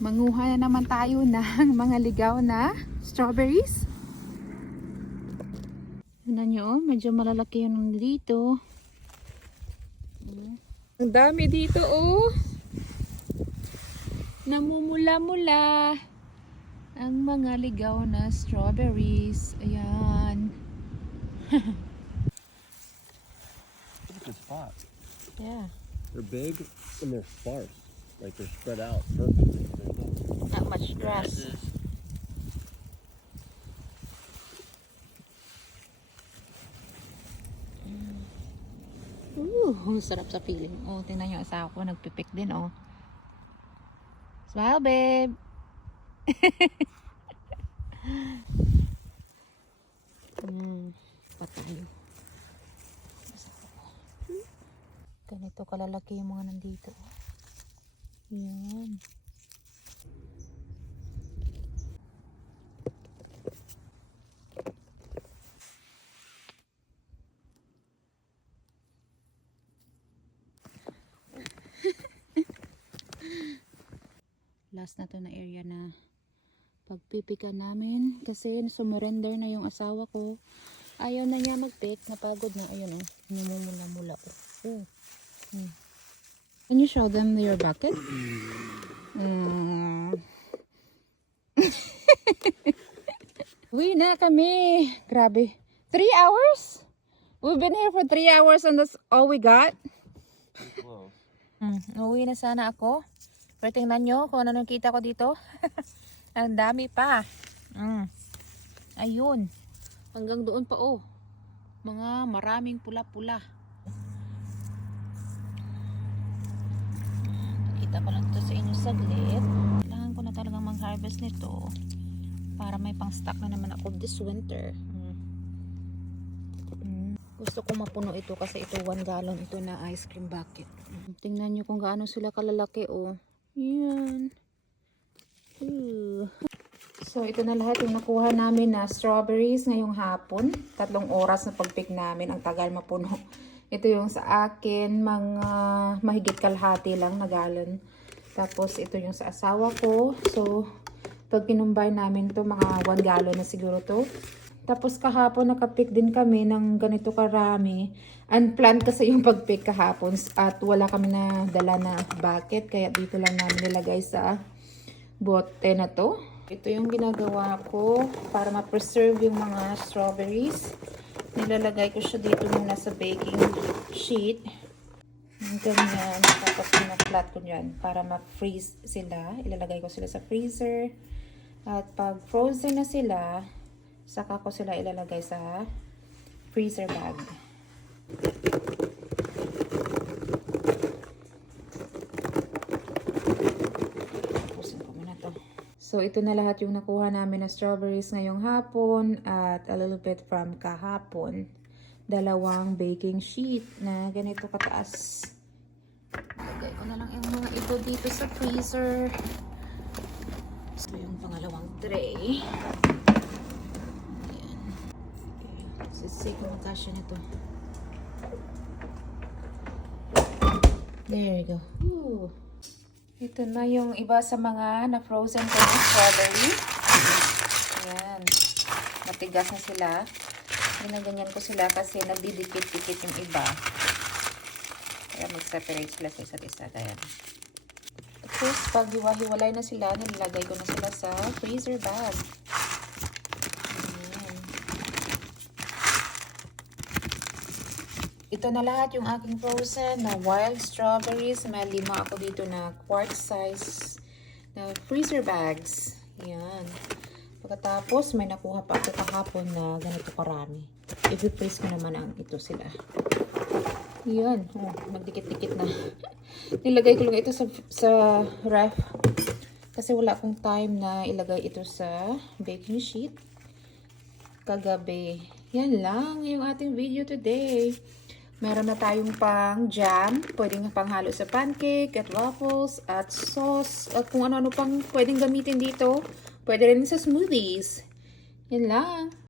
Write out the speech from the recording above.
Manguha na naman tayo ng mga ligaw na strawberries. Tignan nyo, medyo malalaki yun dito. Ang dami dito, oh. Namumula-mula ang mga ligaw na strawberries. Ayan. Look at the spot. Yeah. They're big and they're sparse. Like they're spread out perfectly. Not much grass. Sarap sa feeling. Oh, tingnan yung asawa ko, nagpipik din, oh. Smile, babe. Patayo. Ganito kalalaki yung mga nandito. Yan. Last na to na area na pagpipikan namin kasi sumurrender na yung asawa ko. Ayaw na niya mag-pick, napagod na. Ayun, oh, namumula-mula, oh. Can you show them your bucket? Uwi na kami. Grabe. 3 hours? We've been here for 3 hours and that's all we got. Uwi na sana ako. Pero tingnan nyo kung ano nakita ko dito. Ang dami pa. Ayun. Hanggang doon pa, oh. Mga maraming pula-pula. Kita ko lang ito sa inyo saglit. Kailangan ko na talagang mag-harvest nito para may pang-stock na naman ako this winter. Gusto ko mapuno ito kasi ito 1 gallon ito na ice cream bucket. Tingnan nyo kung gaano sila kalalaki, oh. Yan. So ito na lahat yung nakuha namin na strawberries ngayong hapon. 3 oras na pag-pick namin. Ang tagal mapuno. Ito yung sa akin, mga mahigit kalahati lang na gallon. Tapos ito yung sa asawa ko. So pag kinumbay namin to mga 1 gallon na siguro to. Tapos kahapon nakapick din kami ng ganito karami. Unplanned kasi yung pag-pick kahapon at wala kami na dala na bucket. Kaya dito lang namin nilagay sa bote na to. Ito yung ginagawa ko para ma-preserve yung mga strawberries. Nilalagay ko siya dito muna sa baking sheet. Ganyan. Tapos pina-flat ko dyan para ma-freeze sila. Ilalagay ko sila sa freezer. At pag frozen na sila, saka ko sila ilalagay sa freezer bag. Tapusin ko muna to. So ito na lahat yung nakuha namin na strawberries ngayong hapon at a little bit from kahapon. 2 baking sheet na ganito kataas. Lagay ko na lang yung mga ito dito sa freezer. So yung pangalawang tray. Sisig ko magkasya nito. There you go. Ooh. Ito na yung iba sa mga na-frozen ko ng strawberry. Ayan. Matigas na sila. Ginaganyan ko sila kasi nagdidikit-dikit yung iba. Kaya mag-separate sila sa isa't isa. Ayan. Tapos, pag hiwa-hiwalay na sila, nilagay ko na sila sa freezer bag. Ito na lahat yung aking frozen na wild strawberries. May 5 ako dito na quart size na freezer bags. Yan. Pagkatapos, may nakuha pa ako kahapon na ganito karami. I-freeze ko naman ang ito sila. Yan. Oh, magdikit-dikit na. Nilagay ko lang ito sa ref. Kasi wala akong time na ilagay ito sa baking sheet. Kagabi. Yan lang yung ating video today. Meron na tayong pang jam, pwedeng panghalo sa pancake at waffles at sauce at kung ano-ano pang pwedeng gamitin dito. Pwede rin sa smoothies. Yan lang.